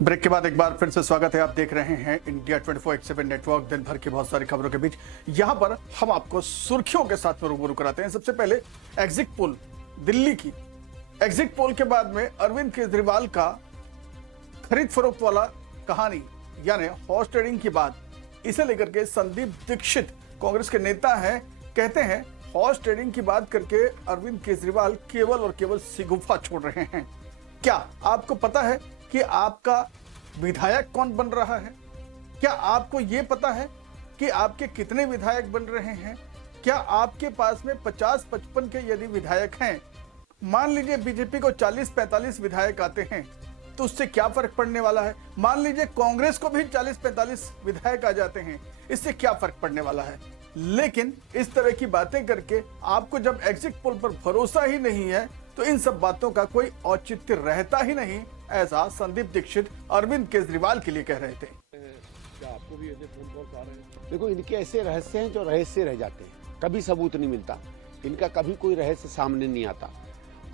Break के बाद एक बार फिर से स्वागत है। आप देख रहे हैं इंडिया 24/7 नेटवर्क। दिन भर की बहुत सारी खबरों के बीच यहां पर हम आपको सुर्खियों के साथ में रूबरू कराते हैं। सबसे पहले एग्जिट पोल, दिल्ली की एग्जिट पोल के बाद में अरविंद केजरीवाल का खरीद फरोख्त वाला कहानी यानी हॉर्स ट्रेडिंग की बात, इसे लेकर के संदीप दीक्षित कांग्रेस के नेता हैं, कहते हैं हॉर्स ट्रेडिंग की बात करके अरविंद केजरीवाल केवल और केवल सिगुफा छोड़ रहे हैं। क्या आपको पता है कि आपका विधायक कौन बन रहा है? क्या आपको यह पता है कि आपके कितने विधायक बन रहे हैं? क्या आपके पास में 50-55 के यदि विधायक हैं, मान लीजिए बीजेपी को 40-45 विधायक आते हैं तो उससे क्या फर्क पड़ने वाला है? मान लीजिए कांग्रेस को भी 40-45 विधायक आ जाते हैं, इससे क्या फर्क पड़ने वाला है? लेकिन इस तरह की बातें करके आपको जब एग्जिट पोल पर भरोसा ही नहीं है तो इन सब बातों का कोई औचित्य रहता ही नहीं, ऐसा संदीप दीक्षित अरविंद केजरीवाल के लिए कह रहे थे। क्या आपको भी ऐसे फोन कॉल आ रहे हैं? देखो, इनके ऐसे रहस्य हैं जो रहस्य रह जाते हैं, कभी सबूत नहीं मिलता, इनका कभी कोई रहस्य सामने नहीं आता।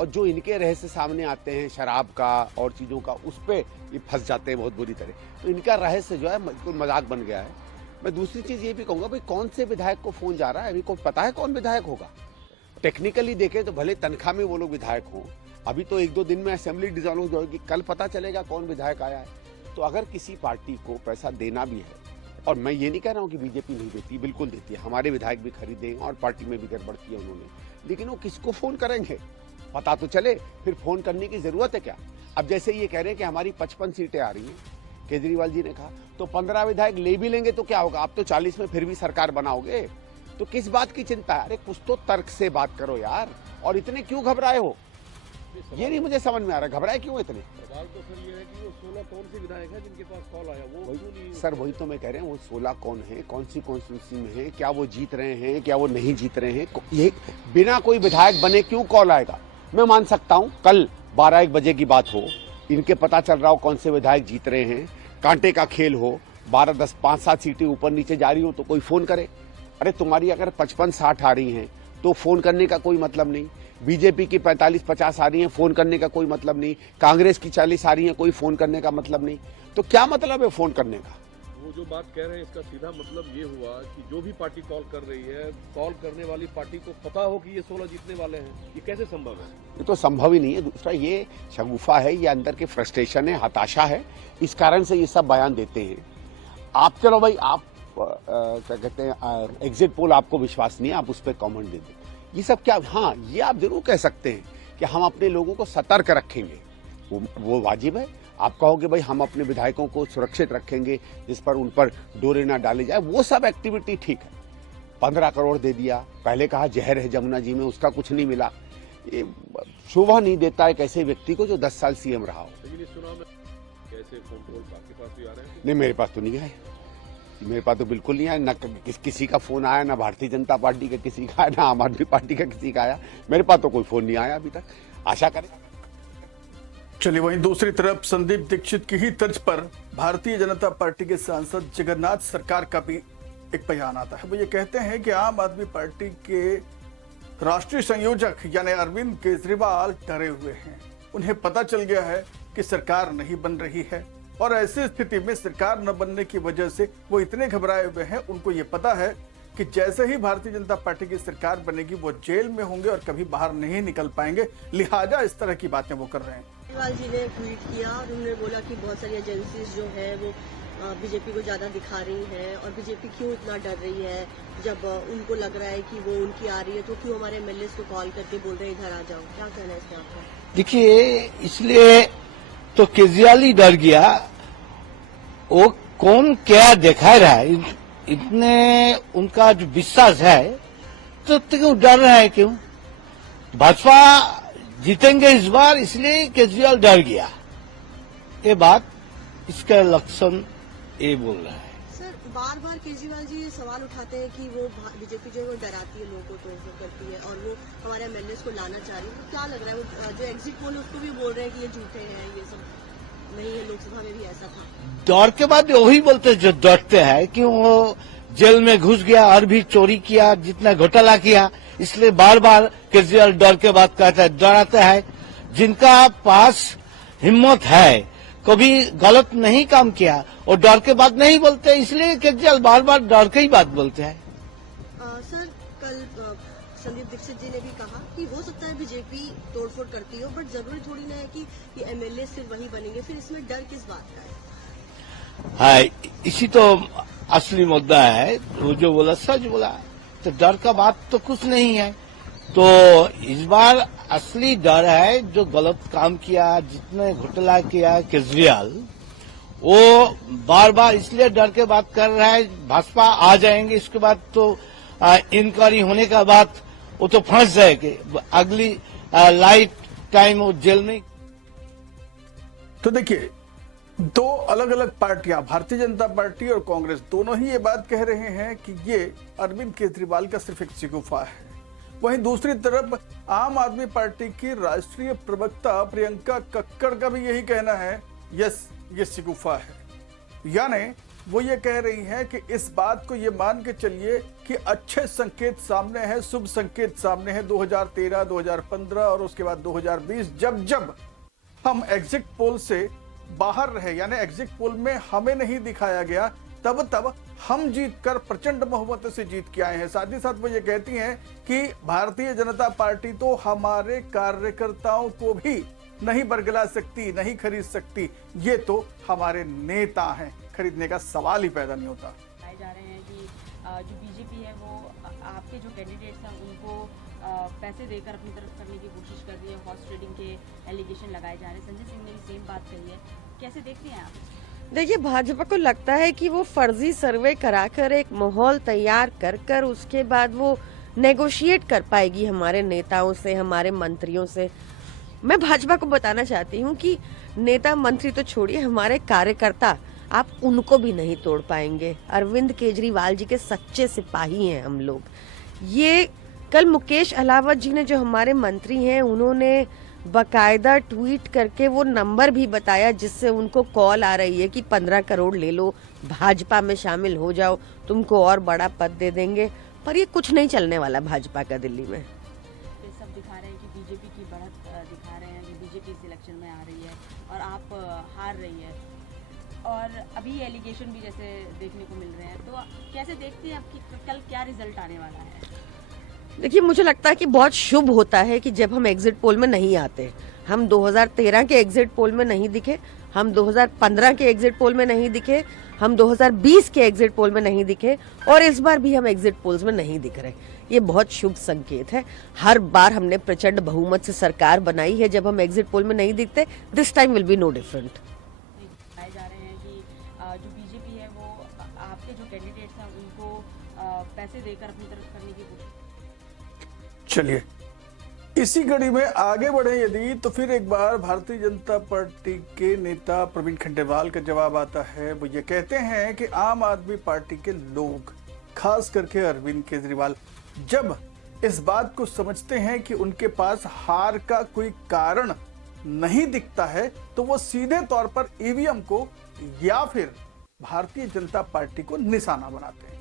और जो इनके रहस्य सामने आते हैं शराब का और चीजों का, उस पे ये फंस जाते हैं बहुत बुरी तरह। तो इनका रहस्य जो है बिल्कुल मजाक बन गया है। मैं दूसरी चीज ये भी कहूंगा, भाई कौन से विधायक को फोन जा रहा है, अभी को पता है कौन विधायक होगा? टेक्निकली देखें तो भले तनख्वाह में वो लोग विधायक हों, अभी तो 1-2 दिन में असेंबली डिसॉल्व हो जाएगी, कल पता चलेगा कौन विधायक आया है। तो अगर किसी पार्टी को पैसा देना भी है, और मैं ये नहीं कह रहा हूँ कि बीजेपी नहीं देती, बिल्कुल देती है, हमारे विधायक भी खरीदे और पार्टी में भी गड़बड़ की है उन्होंने, लेकिन वो किसको फोन करेंगे पता तो चले, फिर फोन करने की जरूरत है क्या? अब जैसे ये कह रहे हैं कि हमारी 55 सीटें आ रही हैं, केजरीवाल जी ने कहा, तो 15 विधायक ले भी लेंगे तो क्या होगा? आप तो 40 में फिर भी सरकार बनाओगे, तो किस बात की चिंता है? अरे कुछ तो तर्क से बात करो यार, और इतने क्यों घबराए हो? ये नहीं मुझे समझ में आ रहा, घबराए क्यों इतने? सवाल तो सर ये है कि वो 16 कौन से विधायक हैं जिनके पास कॉल आया, वो क्यों नहीं? सर वही तो मैं कह रहे हैं, वो 16 कौन है, कौन सी कॉन्स्टिट्यूंसी में है, क्या वो जीत रहे हैं, क्या वो नहीं जीत रहे हैं, ये बिना कोई विधायक बने क्यों कॉल आएगा? मैं मान सकता हूँ कल 12-1 बजे की बात हो, इनके पता चल रहा हो कौन से विधायक जीत रहे हैं, कांटे का खेल हो, 12-10 5-7 सीटें ऊपर नीचे जा रही हो तो कोई फोन करे। अरे तुम्हारी अगर 55-60 आ रही हैं तो फोन करने का कोई मतलब नहीं, बीजेपी की 45-50 आ रही हैं, फोन करने का कोई मतलब नहीं, कांग्रेस की 40 आ रही हैं, कोई फोन करने का मतलब नहीं, तो क्या मतलब है फोन करने का? वो जो बात कह रहे हैं इसका सीधा मतलब ये हुआ कि जो भी पार्टी कॉल कर रही है, कॉल करने वाली पार्टी को पता हो कि ये 16 जीतने वाले हैं, ये कैसे संभव है? ये तो संभव ही नहीं है। दूसरा ये शगुफा है, ये अंदर के फ्रस्ट्रेशन है, हताशा है, इस कारण से ये सब बयान देते हैं। आप चलो भाई, आप क्या कहते हैं, एग्जिट पोल आपको विश्वास नहीं है, आप उस पर कमेंट दे दो, ये सब क्या? हाँ, ये आप जरूर कह सकते हैं कि हम अपने लोगों को सतर्क रखेंगे, वो वाजिब है। आप कहोगे भाई हम अपने विधायकों को सुरक्षित रखेंगे, जिस पर उन पर डोरे ना डाले जाए, वो सब एक्टिविटी ठीक है। 15 करोड़ दे दिया, पहले कहा जहर है जमुना जी में, उसका कुछ नहीं मिला, ये शोभा नहीं देता है ऐसे व्यक्ति को जो 10 साल सीएम रहा हो। लेकिन इस चुनाव में कैसे फोन कॉल आपके पास भी आ रहे हैं? नहीं, मेरे पास तो नहीं आए, मेरे पास तो बिल्कुल नहीं आया, न किसी का फोन आया, ना भारतीय जनता पार्टी का किसी का आया, ना आम आदमी पार्टी का किसी का आया, मेरे पास तो कोई फोन नहीं आया अभी तक। आशा करें। चलिए, वहीं दूसरी तरफ संदीप दीक्षित की ही तर्ज पर भारतीय जनता पार्टी के सांसद जगन्नाथ सरकार का भी एक बयान आता है। वो ये कहते हैं कि आम आदमी पार्टी के राष्ट्रीय संयोजक यानी अरविंद केजरीवाल डरे हुए हैं। उन्हें पता चल गया है कि सरकार नहीं बन रही है, और ऐसी स्थिति में सरकार न बनने की वजह से वो इतने घबराए हुए हैं। उनको ये पता है कि जैसे ही भारतीय जनता पार्टी की सरकार बनेगी वो जेल में होंगे और कभी बाहर नहीं निकल पाएंगे, लिहाजा इस तरह की बातें वो कर रहे हैं। केजरीवाल जी ने ट्वीट किया और उन्होंने बोला कि बहुत सारी एजेंसीज जो है वो बीजेपी को ज्यादा दिखा रही है, और बीजेपी क्यों इतना डर रही है, जब उनको लग रहा है कि वो उनकी आ रही है तो क्यों हमारे एमएलए को कॉल करके बोल रहे हैं इधर आ जाओ। क्या कहना है इसमें आपका? देखिए, इसलिए तो केजरीवाल ही डर गया, वो कौन क्या दिखा रहा है, इतने उनका जो विश्वास है, तो क्यों डर रहा है? क्यों? भाजपा जीतेंगे इस बार, इसलिए केजरीवाल डर गया। ये बात, इसका लक्षण ये बोल रहा है। सर, बार बार केजरीवाल जी सवाल उठाते हैं कि वो बीजेपी जो है वो डराती है लोगों को, तो करती है, और वो हमारे एमएलए को लाना चाह रही है। तो क्या लग रहा है, वो जो एग्जिट पोल है उसको भी बोल रहे हैं कि ये झूठे हैं, ये सब नहीं है, लोकसभा में भी ऐसा था। डर के बाद वही बोलते जो डरते हैं कि वो जेल में घुस गया और भी चोरी किया, जितना घोटाला किया, इसलिए बार बार केजरीवाल डर के बात कहता है, डराते हैं। जिनका पास हिम्मत है कभी गलत नहीं काम किया और डर के बात नहीं बोलते, इसलिए केजरीवाल बार बार डर के ही बात बोलते हैं। सर, कल संदीप दीक्षित जी ने भी कहा कि हो सकता है बीजेपी तोड़फोड़ करती हो, बट जरूरी थोड़ी ना है कि एमएलए सिर्फ वही बनेंगे, फिर इसमें डर किस बात का है? हाँ, इसी तो असली मुद्दा है। वो जो बोला सच बोला, तो डर का बात तो कुछ नहीं है। तो इस बार असली डर है, जो गलत काम किया, जितने घोटाला किया केजरीवाल, वो बार बार इसलिए डर के बात कर रहा है। भाजपा आ जाएंगे, इसके बाद तो इंक्वायरी होने का बाद वो तो फंस जाएंगे, अगली लाइफ टाइम वो जेल में। तो देखिए, दो अलग अलग पार्टियां, भारतीय जनता पार्टी और कांग्रेस, दोनों ही ये बात कह रहे हैं कि ये अरविंद केजरीवाल का सिर्फ एक शिकूफा है। वहीं दूसरी तरफ आम आदमी पार्टी की राष्ट्रीय प्रवक्ता प्रियंका कक्कड़ का भी यही कहना है, यस, ये शिकूफा है। यानी वो ये कह रही हैं कि इस बात को ये मान के चलिए कि अच्छे संकेत सामने हैं, शुभ संकेत सामने हैं। 2013, 2015 और उसके बाद 2020 जब हम एग्जिट पोल से बाहर रहे, यानी एग्जिट पोल में हमें नहीं दिखाया गया, तब हम जीतकर प्रचंड बहुमत से जीत के आए हैं। साथ ही साथ वो ये कहती हैं कि भारतीय जनता पार्टी तो हमारे कार्यकर्ताओं को भी नहीं बरगला सकती, नहीं खरीद सकती, ये तो हमारे नेता हैं, खरीदने का सवाल ही पैदा नहीं होता। बताए जा रहे हैं कि जो बीजेपी है वो आपके जो कैंडिडेट्स हैं उनको पैसे देकर अपनी तरफ करने की कोशिश कर रही है, हॉर्स ट्रेडिंग के एलिगेशन लगाए जा रहे हैं। संजय सिंह ने भी सेम बात कही है, कैसे देखते हैं आप? देखिए, भाजपा को लगता है कि वो फर्जी सर्वे कराकर एक माहौल तैयार कर उसके बाद वो नेगोशिएट कर पाएगी हमारे नेताओं से, हमारे मंत्रियों से। मैं भाजपा को बताना चाहती हूँ कि नेता मंत्री तो छोड़िए, हमारे कार्यकर्ता, आप उनको भी नहीं तोड़ पाएंगे। अरविंद केजरीवाल जी के सच्चे सिपाही हैं हम लोग। ये कल मुकेश अलावत जी ने, जो हमारे मंत्री हैं, उन्होंने बकायदा ट्वीट करके वो नंबर भी बताया जिससे उनको कॉल आ रही है कि 15 करोड़ ले लो, भाजपा में शामिल हो जाओ, तुमको और बड़ा पद दे देंगे। पर ये कुछ नहीं चलने वाला भाजपा का दिल्ली में। ये सब दिखा रहे हैं कि बीजेपी की बढ़त दिखा रहे हैं कि बीजेपी इस इलेक्शन में आ रही है और आप हार रही है, और अभी एलिगेशन भी जैसे देखने को मिल रहे हैं, तो कैसे देखते हैं आप कि कल क्या रिजल्ट आने वाला है? देखिए, मुझे लगता है कि बहुत शुभ होता है कि जब हम एग्जिट पोल में नहीं आते। हम 2013 के एग्जिट पोल में नहीं दिखे, हम 2015 के एग्जिट पोल में नहीं दिखे, हम 2020 के एग्जिट पोल में नहीं दिखे, और इस बार भी हम एग्जिट पोल्स में नहीं दिख रहे। ये बहुत शुभ संकेत है। हर बार हमने प्रचंड बहुमत से सरकार बनाई है जब हम एग्जिट पोल में नहीं दिखते। This time will be no different. बताए जा रहे हैं कि जो बीजेपी है वो आपके जो कैंडिडेट्स हैं उनको पैसे देकर अपनी तरफ करने की कोशिश। चलिए, इसी कड़ी में आगे बढ़े यदि, तो फिर एक बार भारतीय जनता पार्टी के नेता प्रवीण खंडेलवाल का जवाब आता है। वो ये कहते हैं कि आम आदमी पार्टी के लोग, खास करके अरविंद केजरीवाल, जब इस बात को समझते हैं कि उनके पास हार का कोई कारण नहीं दिखता है, तो वो सीधे तौर पर ईवीएम को या फिर भारतीय जनता पार्टी को निशाना बनाते हैं।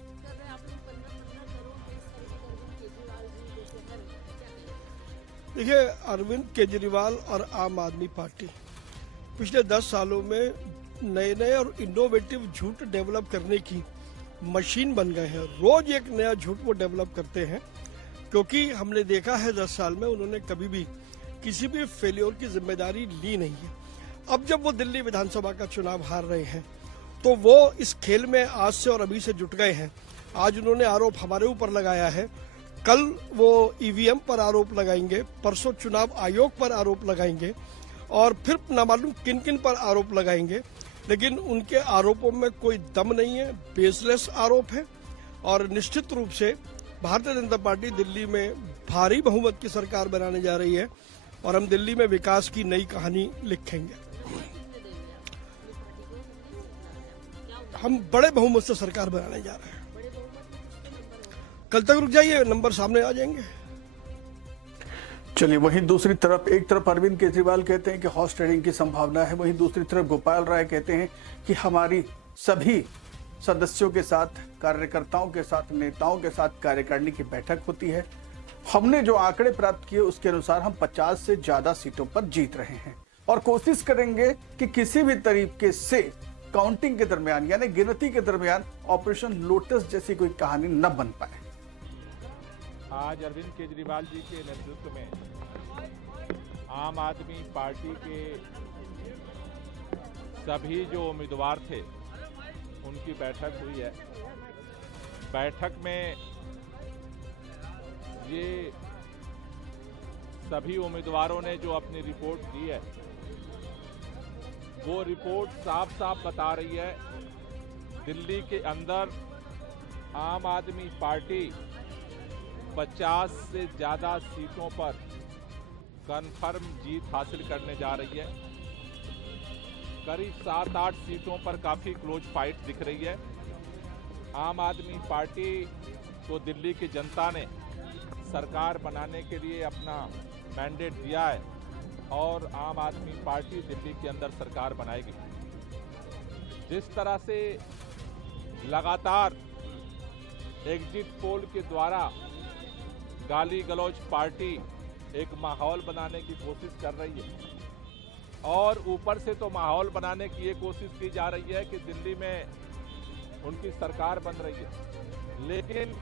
देखिए, अरविंद केजरीवाल और आम आदमी पार्टी पिछले 10 सालों में नए और इनोवेटिव झूठ डेवलप करने की मशीन बन गए हैं। रोज एक नया झूठ वो डेवलप करते हैं, क्योंकि हमने देखा है 10 साल में उन्होंने कभी भी किसी भी फेलियर की जिम्मेदारी ली नहीं है। अब जब वो दिल्ली विधानसभा का चुनाव हार रहे हैं, तो वो इस खेल में आज से और अभी से जुट गए हैं। आज उन्होंने आरोप हमारे ऊपर लगाया है, कल वो ईवीएम पर आरोप लगाएंगे, परसों चुनाव आयोग पर आरोप लगाएंगे, और फिर न मालूम किन किन पर आरोप लगाएंगे। लेकिन उनके आरोपों में कोई दम नहीं है, बेसलेस आरोप है। और निश्चित रूप से भारतीय जनता पार्टी दिल्ली में भारी बहुमत की सरकार बनाने जा रही है, और हम दिल्ली में विकास की नई कहानी लिखेंगे। हम बड़े बहुमत से सरकार बनाने जा रहे हैं। कल तक रुक जाइए, नंबर सामने आ जाएंगे। चलिए, वहीं दूसरी तरफ, एक तरफ अरविंद केजरीवाल कहते हैं कि हॉर्स ट्रेडिंग की संभावना है, वहीं दूसरी तरफ गोपाल राय कहते हैं कि हमारी सभी सदस्यों के साथ, कार्यकर्ताओं के साथ, नेताओं के साथ कार्यकारिणी की बैठक होती है। हमने जो आंकड़े प्राप्त किए उसके अनुसार हम 50 से ज्यादा सीटों पर जीत रहे हैं। और कोशिश करेंगे कि किसी भी तरीके से काउंटिंग के दरमियान यानी गिनती के दरमियान ऑपरेशन लोटस जैसी कोई कहानी न बन पाए। आज अरविंद केजरीवाल जी के नेतृत्व में आम आदमी पार्टी के सभी जो उम्मीदवार थे उनकी बैठक हुई है। बैठक में ये सभी उम्मीदवारों ने जो अपनी रिपोर्ट दी है वो रिपोर्ट साफ साफ बता रही है दिल्ली के अंदर आम आदमी पार्टी 50 से ज़्यादा सीटों पर कन्फर्म जीत हासिल करने जा रही है। करीब 7-8 सीटों पर काफ़ी क्लोज फाइट दिख रही है। आम आदमी पार्टी को दिल्ली की जनता ने सरकार बनाने के लिए अपना मैंडेट दिया है और आम आदमी पार्टी दिल्ली के अंदर सरकार बनाएगी। जिस तरह से लगातार एग्जिट पोल के द्वारा गाली गलौज पार्टी एक माहौल बनाने की कोशिश कर रही है और ऊपर से तो माहौल बनाने की ये कोशिश की जा रही है कि दिल्ली में उनकी सरकार बन रही है, लेकिन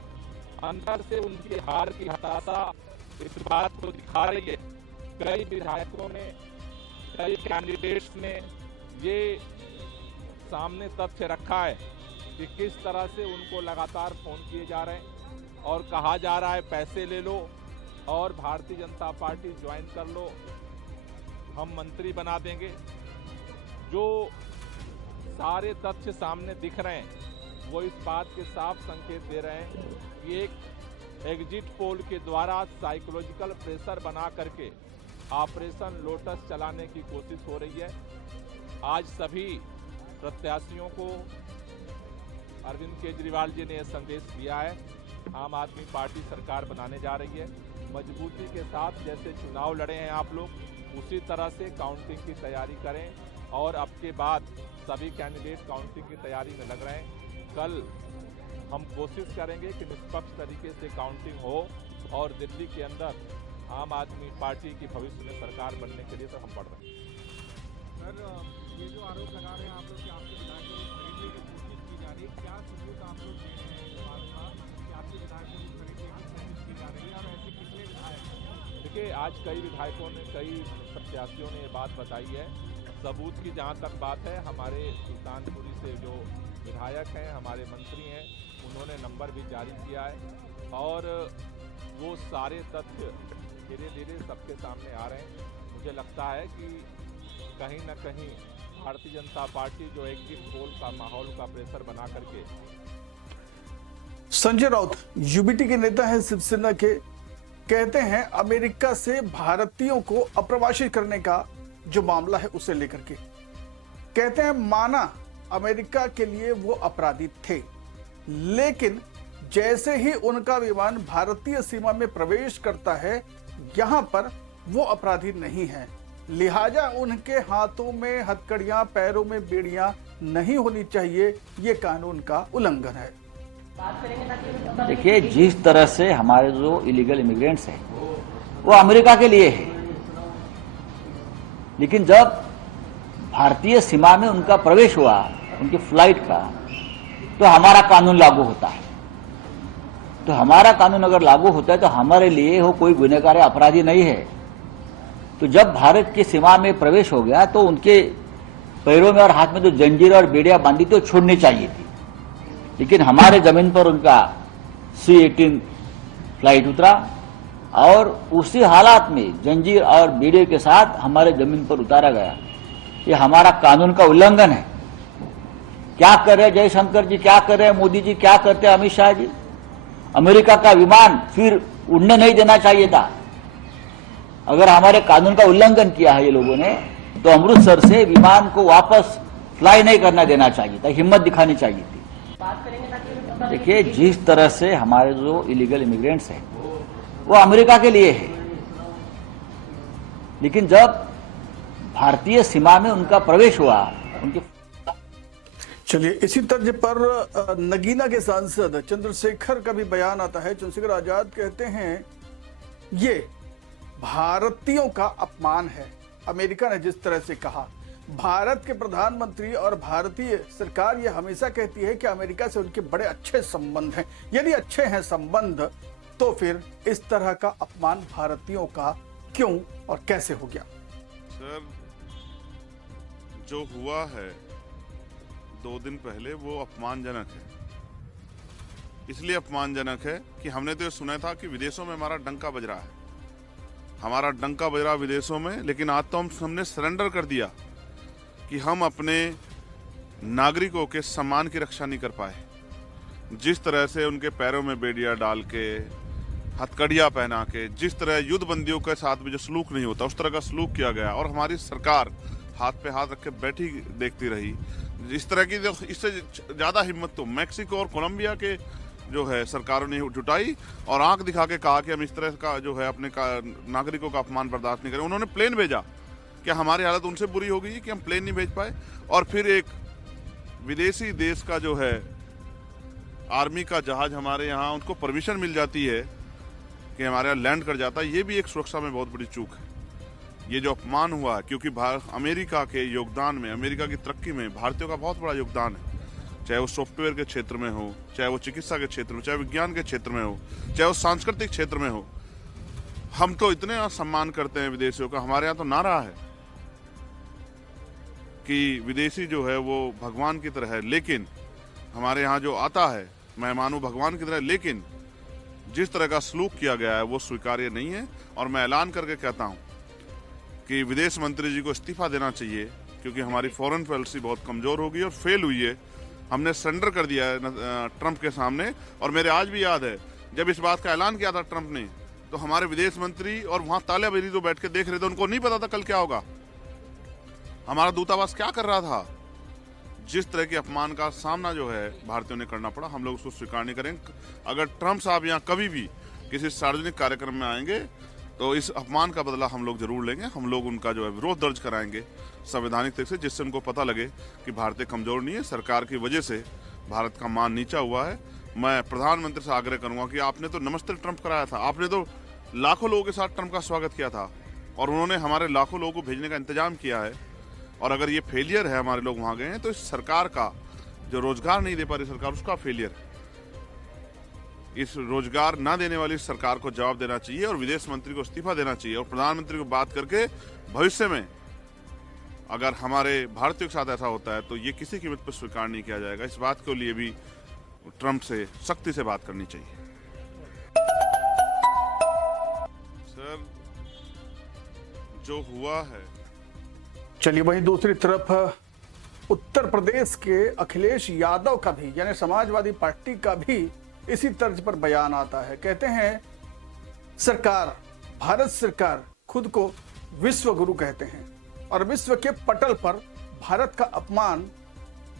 अंदर से उनकी हार की हताशा इस बात को दिखा रही है। कई विधायकों ने, कई कैंडिडेट्स ने ये सामने तथ्य रखा है कि किस तरह से उनको लगातार फोन किए जा रहे हैं और कहा जा रहा है पैसे ले लो और भारतीय जनता पार्टी ज्वाइन कर लो, हम मंत्री बना देंगे। जो सारे तथ्य सामने दिख रहे हैं वो इस बात के साफ संकेत दे रहे हैं कि एक एग्जिट पोल के द्वारा साइकोलॉजिकल प्रेशर बना करके ऑपरेशन लोटस चलाने की कोशिश हो रही है। आज सभी प्रत्याशियों को अरविंद केजरीवाल जी ने यह संदेश दिया है, आम आदमी पार्टी सरकार बनाने जा रही है। मजबूती के साथ जैसे चुनाव लड़े हैं आप लोग, उसी तरह से काउंटिंग की तैयारी करें और अब के बाद सभी कैंडिडेट काउंटिंग की तैयारी में लग रहे हैं। कल हम कोशिश करेंगे कि निष्पक्ष तरीके से काउंटिंग हो और दिल्ली के अंदर आम आदमी पार्टी की भविष्य में सरकार बनने के लिए तो हम बढ़ रहे हैं। सर, ये जो आरोप लगा रहे हैं आप लोग कि आपके विधायकों को खरीदने की कोशिश की जा रही है, क्या सबूत आप लोग दे रहे हैं इस बात का कि आपके विधायकों को खरीदने की कोशिश की जा रही है और ऐसे कितने विधायक हैं? देखिए, आज कई विधायकों ने, कई प्रत्याशियों ने ये बात बताई है। सबूत की जहाँ तक बात है, हमारे सुल्तानपुरी से जो विधायक हैं, हमारे मंत्री हैं, उन्होंने नंबर भी जारी किया है और वो सारे तथ्य धीरे धीरे सबके सामने आ रहे हैं। मुझे लगता है कि कहीं न कहीं भारतीय जनता पार्टी जो एग्जिट पोल का माहौल का प्रेशर बना करके। संजय राउत यूबीटी के नेता हैं, शिवसेना के, कहते हैं अमेरिका से भारतीयों को अप्रवासित करने का जो मामला है उसे लेकर के कहते हैं माना अमेरिका के लिए वो अपराधी थे, लेकिन जैसे ही उनका विमान भारतीय सीमा में प्रवेश करता है यहां पर वो अपराधी नहीं है, लिहाजा उनके हाथों में हथकड़ियां, पैरों में बेड़ियां नहीं होनी चाहिए, ये कानून का उल्लंघन है। देखिए, जिस तरह से हमारे जो इलीगल इमिग्रेंट्स हैं वो अमेरिका के लिए है, लेकिन जब भारतीय सीमा में उनका प्रवेश हुआ, उनकी फ्लाइट का, तो हमारा कानून लागू होता है। तो हमारा कानून अगर लागू होता है तो हमारे लिए वो कोई गुनहगार अपराधी नहीं है। तो जब भारत की सीमा में प्रवेश हो गया तो उनके पैरों में और हाथ में जो जंजीर और बेड़ियां बांधी थी वो छोड़नी चाहिए थी, लेकिन हमारे जमीन पर उनका C-18 फ्लाइट उतरा और उसी हालात में जंजीर और बेड़े के साथ हमारे जमीन पर उतारा गया। ये हमारा कानून का उल्लंघन है। क्या कर रहे जयशंकर जी, क्या कर रहे हैं मोदी जी, क्या करते हैं अमित शाह जी? अमेरिका का विमान फिर उड़ने नहीं देना चाहिए था। अगर हमारे कानून का उल्लंघन किया है ये लोगों ने तो अमृतसर से विमान को वापस फ्लाई नहीं करना देना चाहिए था, हिम्मत दिखानी चाहिए थी। देखिए, जिस तरह से हमारे जो इलीगल इमिग्रेंट्स हैं वो अमेरिका के लिए है, लेकिन जब भारतीय सीमा में उनका प्रवेश हुआ, उनके चलिए, इसी तर्ज पर नगीना के सांसद चंद्रशेखर का भी बयान आता है। चंद्रशेखर आजाद कहते हैं ये भारतीयों का अपमान है, अमेरिका ने जिस तरह से कहा, भारत के प्रधानमंत्री और भारतीय सरकार ये हमेशा कहती है कि अमेरिका से उनके बड़े अच्छे संबंध हैं। यदि अच्छे हैं संबंध तो फिर इस तरह का अपमान भारतीयों का क्यों और कैसे हो गया? सर, जो हुआ है 2 दिन पहले वो अपमानजनक है। इसलिए अपमानजनक है कि हमने तो ये सुना था कि विदेशों में हमारा डंका बज रहा है, हमारा डंका बज रहा विदेशों में, लेकिन आज तो हमने सरेंडर कर दिया कि हम अपने नागरिकों के सम्मान की रक्षा नहीं कर पाए। जिस तरह से उनके पैरों में बेड़ियां डाल के, हथकड़ियां पहना के, जिस तरह युद्ध बंदियों के साथ भी जो सलूक नहीं होता उस तरह का सलूक किया गया और हमारी सरकार हाथ पे हाथ रख के बैठी देखती रही। इस तरह की इससे ज्यादा हिम्मत तो मैक्सिको और कोलंबिया के जो है सरकारों ने जुटाई और आंख दिखा के कहा कि हम इस तरह का जो है अपने नागरिकों का अपमान बर्दाश्त नहीं करें। उन्होंने प्लेन भेजा, क्या हमारी हालत उनसे बुरी हो गई कि हम प्लेन नहीं भेज पाए? और फिर एक विदेशी देश का जो है आर्मी का जहाज हमारे यहाँ, उनको परमिशन मिल जाती है कि हमारे यहाँ लैंड कर जाता है। ये भी एक सुरक्षा में बहुत बड़ी चूक है। ये जो अपमान हुआ है, क्योंकि अमेरिका के योगदान में, अमेरिका की तरक्की में भारतीयों का बहुत बड़ा योगदान है, चाहे वो सॉफ्टवेयर के क्षेत्र में हो, चाहे वो चिकित्सा के क्षेत्र में, चाहे विज्ञान के क्षेत्र में हो, चाहे वो सांस्कृतिक क्षेत्र में हो। हम तो इतने सम्मान करते हैं विदेशियों का। हमारे यहाँ तो नारा है कि विदेशी जो है वो भगवान की तरह है, लेकिन हमारे यहाँ जो आता है मेहमानों भगवान की तरह, लेकिन जिस तरह का सलूक किया गया है वो स्वीकार्य नहीं है। और मैं ऐलान करके कहता हूँ कि विदेश मंत्री जी को इस्तीफा देना चाहिए, क्योंकि हमारी फॉरेन पॉलिसी बहुत कमजोर हो गई और फेल हुई है। हमने सरेंडर कर दिया है ट्रंप के सामने। और मेरे आज भी याद है जब इस बात का ऐलान किया था ट्रंप ने, तो हमारे विदेश मंत्री और वहां तालियाबंदी तो बैठ के देख रहे थे, उनको नहीं पता था कल क्या होगा, हमारा दूतावास क्या कर रहा था। जिस तरह के अपमान का सामना जो है भारतीयों ने करना पड़ा, हम लोग उसको स्वीकार नहीं करेंगे। अगर ट्रंप साहब यहाँ कभी भी किसी सार्वजनिक कार्यक्रम में आएंगे तो इस अपमान का बदला हम लोग जरूर लेंगे। हम लोग उनका जो है विरोध दर्ज कराएंगे संवैधानिक तरीके से, जिससे उनको पता लगे कि भारतीय कमजोर नहीं है, सरकार की वजह से भारत का मान नीचा हुआ है। मैं प्रधानमंत्री से आग्रह करूंगा कि आपने तो नमस्ते ट्रंप कराया था, आपने तो लाखों लोगों के साथ ट्रंप का स्वागत किया था और उन्होंने हमारे लाखों लोगों को भेजने का इंतजाम किया है। और अगर ये फेलियर है, हमारे लोग वहां गए हैं, तो इस सरकार का जो रोजगार नहीं दे पा रही सरकार, उसका फेलियर है। इस रोजगार ना देने वाली सरकार को जवाब देना चाहिए और विदेश मंत्री को इस्तीफा देना चाहिए और प्रधानमंत्री को बात करके भविष्य में अगर हमारे भारतीयों के साथ ऐसा होता है तो ये किसी कीमत पर स्वीकार नहीं किया जाएगा। इस बात के लिए भी ट्रंप से सख्ती से बात करनी चाहिए। सर, जो हुआ है, चलिए वहीं दूसरी तरफ उत्तर प्रदेश के अखिलेश यादव का भी, यानी समाजवादी पार्टी का भी इसी तर्ज पर बयान आता है। कहते हैं सरकार, भारत सरकार खुद को विश्व गुरु कहते हैं और विश्व के पटल पर भारत का अपमान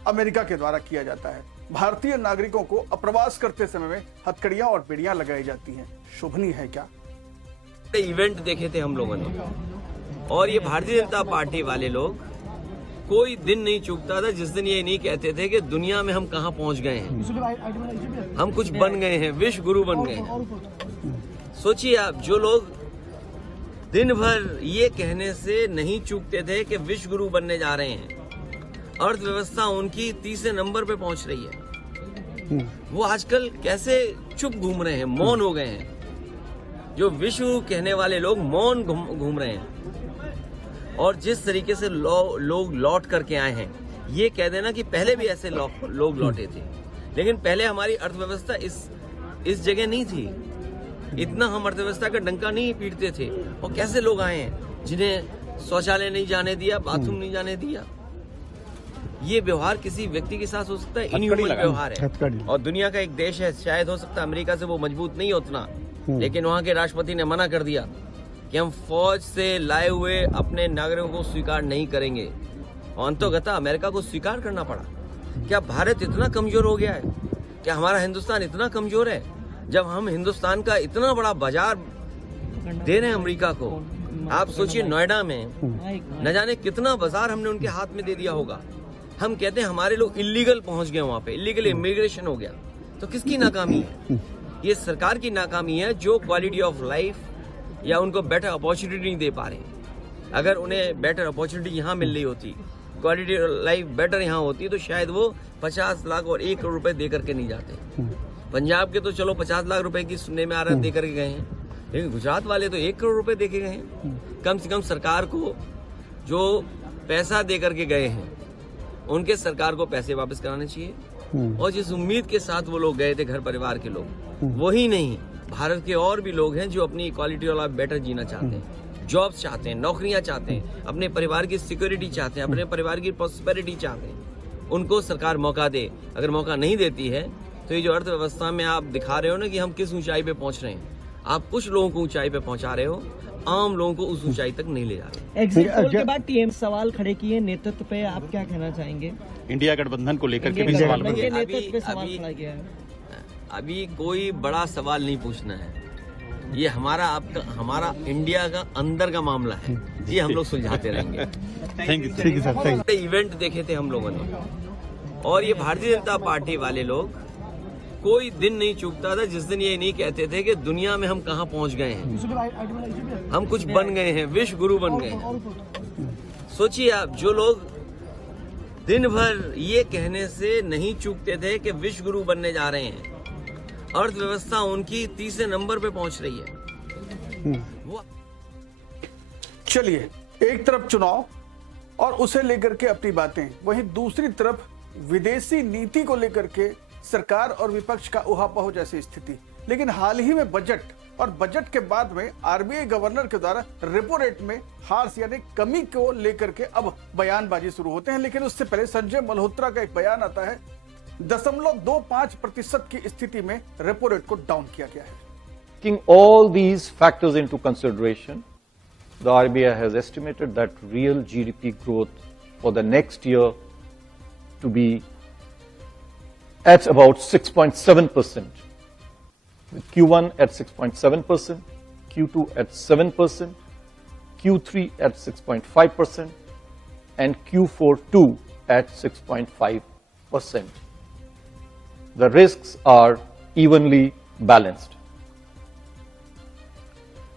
अमेरिका के द्वारा किया जाता है। भारतीय नागरिकों को अप्रवास करते समय में हथकड़ियां और बेड़ियां लगाई जाती हैं। शोभनीय है क्या? इवेंट देखे थे हम लोगों ने, और ये भारतीय जनता पार्टी वाले लोग कोई दिन नहीं चूकता था जिस दिन ये नहीं कहते थे कि दुनिया में हम कहां पहुंच गए हैं, हम कुछ बन गए हैं, विश्व गुरु बन गए हैं। सोचिए आप, जो लोग दिन भर ये कहने से नहीं चूकते थे कि विश्व गुरु बनने जा रहे हैं, अर्थव्यवस्था उनकी तीसरे नंबर पे पहुंच रही है, वो आजकल कैसे चुप घूम रहे हैं, मौन हो गए हैं। जो विश्व कहने वाले लोग मौन घूम रहे हैं। और जिस तरीके से लोग लौट करके आए हैं, ये कह देना कि पहले भी ऐसे लोग लौटे थे, लेकिन पहले हमारी अर्थव्यवस्था इस जगह नहीं थी, इतना हम अर्थव्यवस्था का डंका नहीं पीटते थे। और कैसे लोग आए हैं जिन्हें शौचालय नहीं जाने दिया, बाथरूम नहीं जाने दिया। ये व्यवहार किसी व्यक्ति के साथ हो सकता है, इनह्यूमन व्यवहार है। और दुनिया का एक देश है, शायद हो सकता है अमेरिका से वो मजबूत नहीं उतना, लेकिन वहां के राष्ट्रपति ने मना कर दिया कि हम फौज से लाए हुए अपने नागरिकों को स्वीकार नहीं करेंगे, और अंततः अमेरिका को स्वीकार करना पड़ा। क्या भारत इतना कमजोर हो गया है? क्या हमारा हिंदुस्तान इतना कमजोर है? जब हम हिंदुस्तान का इतना बड़ा बाजार दे रहे हैं अमेरिका को, आप सोचिए नोएडा में न जाने कितना बाजार हमने उनके हाथ में दे दिया होगा। हम कहते हैं हमारे लोग इलीगल पहुंच गए, वहां पे इलीगल इमिग्रेशन हो गया। तो किसकी नाकामी है? ये सरकार की नाकामी है, जो क्वालिटी ऑफ लाइफ या उनको बेटर अपॉर्चुनिटी नहीं दे पा रहे। अगर उन्हें बेटर अपॉर्चुनिटी यहाँ मिल रही होती, क्वालिटी लाइफ बेटर यहाँ होती, तो शायद वो 50 लाख और 1 करोड़ रुपए दे करके नहीं जाते। पंजाब के तो चलो 50 लाख रुपए की सुनने में आ रहा है दे करके गए हैं, लेकिन गुजरात वाले तो 1 करोड़ रुपए दे के गए हैं। कम से कम सरकार को जो पैसा दे करके गए हैं उनके सरकार को पैसे वापस कराने चाहिए। और जिस उम्मीद के साथ वो लोग गए थे, घर परिवार के लोग, वही नहीं, भारत के और भी लोग हैं जो अपनी क्वालिटी वाला बेटर जीना चाहते हैं, जॉब्स चाहते हैं, नौकरियां चाहते हैं, अपने परिवार की सिक्योरिटी चाहते हैं, अपने परिवार की प्रॉस्पेरिटी चाहते हैं। उनको सरकार मौका दे। अगर मौका नहीं देती है तो ये जो अर्थव्यवस्था में आप दिखा रहे हो ना कि हम किस ऊंचाई पे पहुंच रहे हैं, आप कुछ लोगों को ऊंचाई पे पहुंचा रहे हो, आम लोगों को उस ऊंचाई तक नहीं ले जा रहे। एग्जिट पोल के बाद टीएम सवाल खड़े किए नेतृत्व पे, आप क्या कहना चाहेंगे? इंडिया गठबंधन को लेकर के भी सवाल के नेतृत्व पे सवाल खड़ा किया है। अभी कोई बड़ा सवाल नहीं पूछना है, ये हमारा आपका, हमारा इंडिया का अंदर का मामला है, ये हम लोग सुलझाते रहेंगे। Thank you sir. इवेंट देखे थे हम लोगों ने, और ये भारतीय जनता पार्टी वाले लोग कोई दिन नहीं चूकता था जिस दिन ये नहीं कहते थे कि दुनिया में हम कहां पहुंच गए हैं, हम कुछ बन गए हैं, विश्व गुरु बन गए हैं। सोचिए आप, जो लोग दिन भर ये कहने से नहीं चूकते थे कि विश्व गुरु बनने जा रहे हैं, अर्थव्यवस्था उनकी तीसरे नंबर पे पहुंच रही है। चलिए, एक तरफ चुनाव और उसे लेकर के अपनी बातें, वहीं दूसरी तरफ विदेशी नीति को लेकर के सरकार और विपक्ष का उहापोह जैसी स्थिति। लेकिन हाल ही में बजट और बजट के बाद में आरबीआई गवर्नर के द्वारा रेपो रेट में हार्स यानी कमी को लेकर के अब बयानबाजी शुरू होते हैं। लेकिन उससे पहले संजय मल्होत्रा का एक बयान आता है, 0.25% की स्थिति में रेपो रेट को डाउन किया गया है। Taking all these factors into consideration, the RBI has estimated that real GDP growth for the next year to be at about 6.7%, with Q1 at 6.7%, Q2 at 7%, Q3 at 6.5%, and Q4 too at 6.5%. The risks are evenly balanced.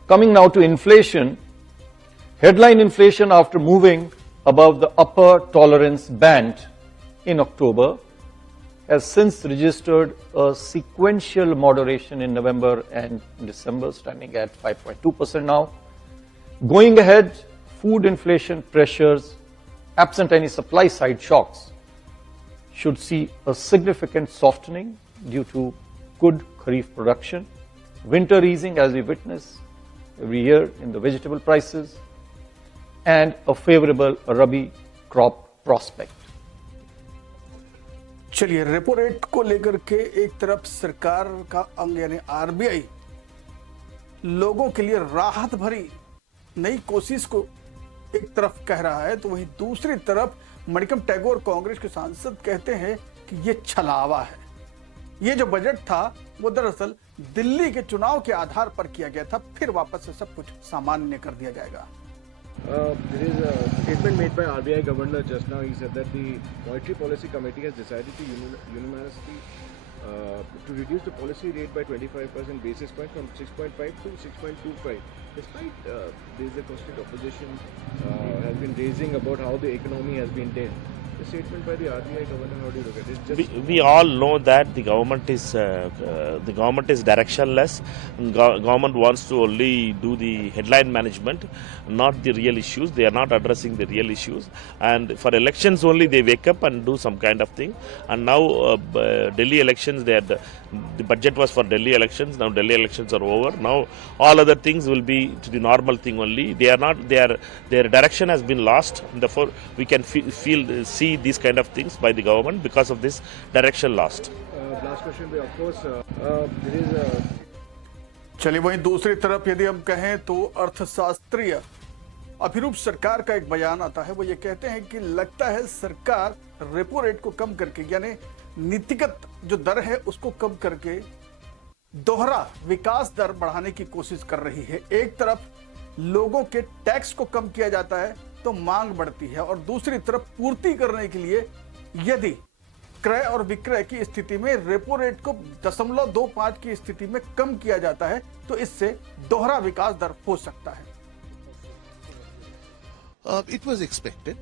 Coming now to inflation, headline inflation after moving above the upper tolerance band in October has since registered a sequential moderation in November and December, standing at 5.2% now. Going ahead, food inflation pressures, absent any supply side shocks, should see a significant softening due to good Kharif production, winter easing as we witness every year in the vegetable prices, and a favorable Rabi crop prospect. चलिए, repo rate को लेकर के एक तरफ सरकार का अंग यानी आरबीआई लोगों के लिए राहत भरी नई कोशिश को एक तरफ कह रहा है, तो वहीं दूसरी तरफ मणिकम टैगोर कांग्रेस के सांसद कहते हैं कि ये छलावा है। ये जो बजट था वो दरअसल दिल्ली के चुनाव के आधार पर किया गया था, फिर वापस से सब कुछ सामान्य कर दिया जाएगा। There is a statement made by RBI Governor just now. He said that the Monetary Policy Committee has decided to unanimously to reduce the policy rate by 25% basis point from 6.5 to 6.25. Despite there is a constant opposition has been raising about how the economy has been dead. The statement by the RBI Governor, how do you look at it? We all know that the government is directionless. Government wants to only do the headline management, not the real issues. They are not addressing the real issues. And for elections only, they wake up and do some kind of thing. And now Delhi elections, the budget was for Delhi elections. Now Delhi elections are over. Now all other things will be to the normal thing only. They are not. Their direction has been lost. Therefore, we can see these kind of things by the government because of this direction lost. Last question, of course, there is a. चलिए, वहीं दूसरी तरफ यदि हम कहें तो अर्थशास्त्रीय अभिरूप सरकार का एक बयान आता है। वो ये कहते हैं कि लगता है सरकार रेपो रेट को कम करके यानी नीतिगत जो दर है उसको कम करके दोहरा विकास दर बढ़ाने की कोशिश कर रही है। एक तरफ लोगों के टैक्स को कम किया जाता है तो मांग बढ़ती है, और दूसरी तरफ पूर्ति करने के लिए यदि क्रय और विक्रय की स्थिति में रेपो रेट को 0.25 की स्थिति में कम किया जाता है तो इससे दोहरा विकास दर हो सकता है। It was expected.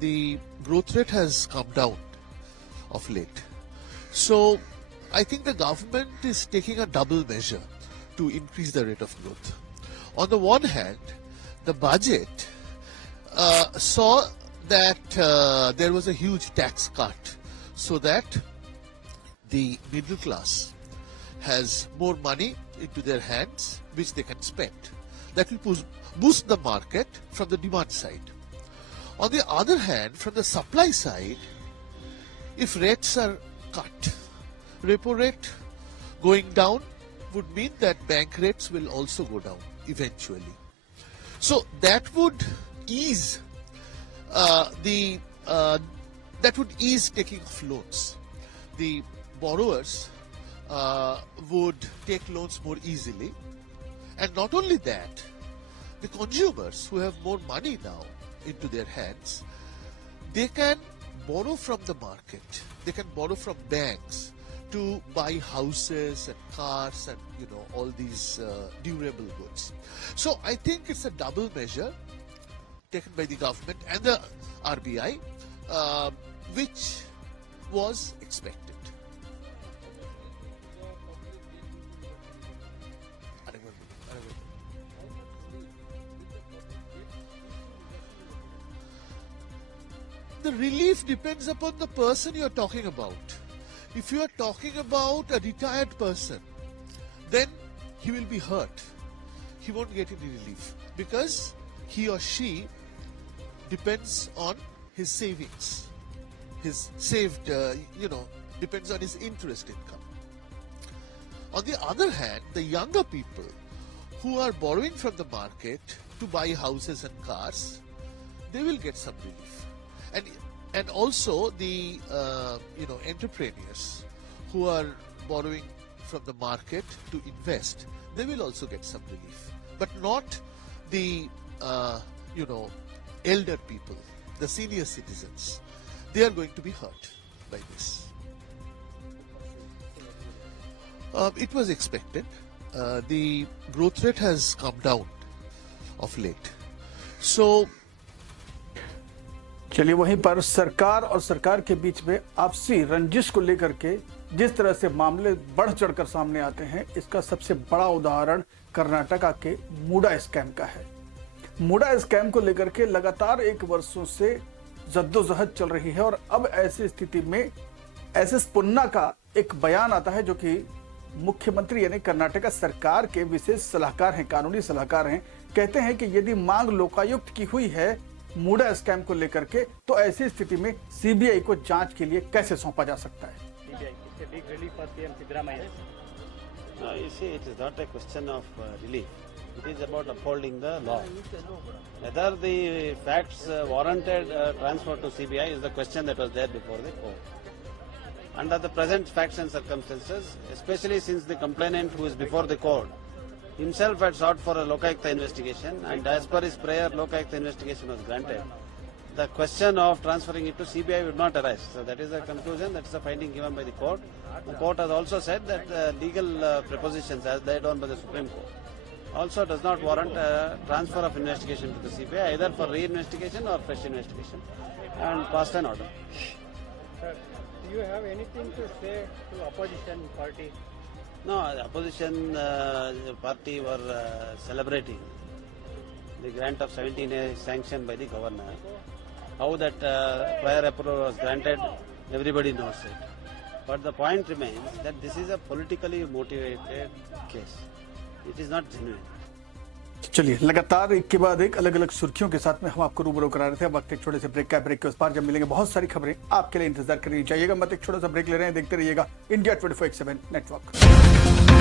The growth rate has come down of late. So I think the government is taking a double measure to increase the rate of growth. On the one hand, the budget saw that there was a huge tax cut so that the middle class has more money into their hands which they can spend. That will boost the market from the demand side. On the other hand, from the supply side, if rates are cut, repo rate going down would mean that bank rates will also go down eventually. So that would ease taking of loans. The borrowers would take loans more easily, and not only that, the consumers who have more money now into their hands, they can borrow from the market, they can borrow from banks to buy houses and cars and all these durable goods. So I think it's a double measure taken by the government and the RBI, which was expected. The relief depends upon the person you are talking about. If you are talking about a retired person, then he will be hurt. He won't get any relief because he or she depends on his savings. His saved, depends on his interest income. On the other hand, the younger people who are borrowing from the market to buy houses and cars, they will get some relief. And also the entrepreneurs who are borrowing from the market to invest, they will also get some relief, but not the elder people, the senior citizens. They are going to be hurt by this. It was expected. The growth rate has come down of late. So चलिए, वहीं पर सरकार और सरकार के बीच में आपसी रंजिश को लेकर के जिस तरह से मामले बढ़ चढ़कर सामने आते हैं, इसका सबसे बड़ा उदाहरण कर्नाटका के मूडा स्कैम का है। मूडा स्कैम को लेकर के लगातार 1 वर्षों से जद्दोजहद चल रही है और अब ऐसी स्थिति में एसएस पुन्ना का एक बयान आता है, जो कि मुख्यमंत्री यानी कर्नाटका सरकार के विशेष सलाहकार हैं, कानूनी सलाहकार हैं। कहते हैं कि यदि मांग लोकायुक्त की हुई है मूडा स्कैम को लेकर के, तो ऐसी स्थिति में सीबीआई को जांच के लिए कैसे सौंपा जा सकता है? No, you see, it is not a question of relief. It is about upholding the law. Whether the facts warranted transfer to CBI is the question that was there before the court. Under the present facts and circumstances, especially since the complainant who is before the court himself had sought for a Lokayukta investigation, and as per his prayer, Lokayukta investigation was granted, the question of transferring it to CBI would not arise. So that is the conclusion, that is the finding given by the court. The court has also said that the legal prepositions as laid down by the Supreme Court also does not warrant transfer of investigation to the CBI, either for re-investigation or fresh investigation, and passed an order. Sir, do you have anything to say to opposition party? No, the opposition party were celebrating the grant of 17A sanctioned by the governor. How that prior approval was granted, everybody knows it. But the point remains that this is a politically motivated case. It is not genuine. चलिए, लगातार एक के बाद एक अलग अलग सुर्खियों के साथ में हम आपको रूबरू करा रहे थे। वक्त एक छोटे से ब्रेक का, ब्रेक के उस पार जब मिलेंगे बहुत सारी खबरें आपके लिए इंतजार करनी चाहिएगा। मत एक छोटा सा ब्रेक ले रहे हैं, देखते रहिएगा इंडिया 24/7 नेटवर्क।